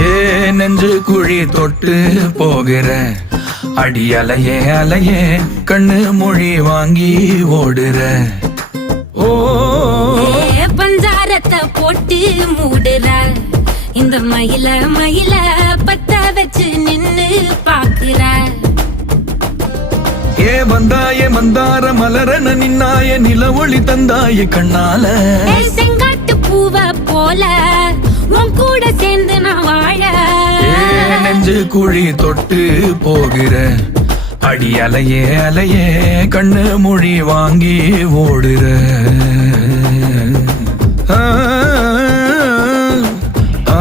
ஏ நெஞ்சு குழி தொட்டு போகிற அடி அலையே அலையே கண்ணு மொழி வாங்கி ஓடுற. ஓ பஞ்சாரத்தை போட்டு மூடுற இந்த மயில மயில பத்த வச்சு நின்னு பாக்குற. ஏ வந்தாய மந்தார மலரன நின்னாய நில ஒளி தந்தாய கண்ணால. செங்காட்டு பூவ போல உன் கூட சேர்ந்து நான் வாழ. நெஞ்சு குழி தொட்டு போகிற அடி அலையே அலையே கண்ணு மொழி வாங்கி ஓடுற. ஆ ஆ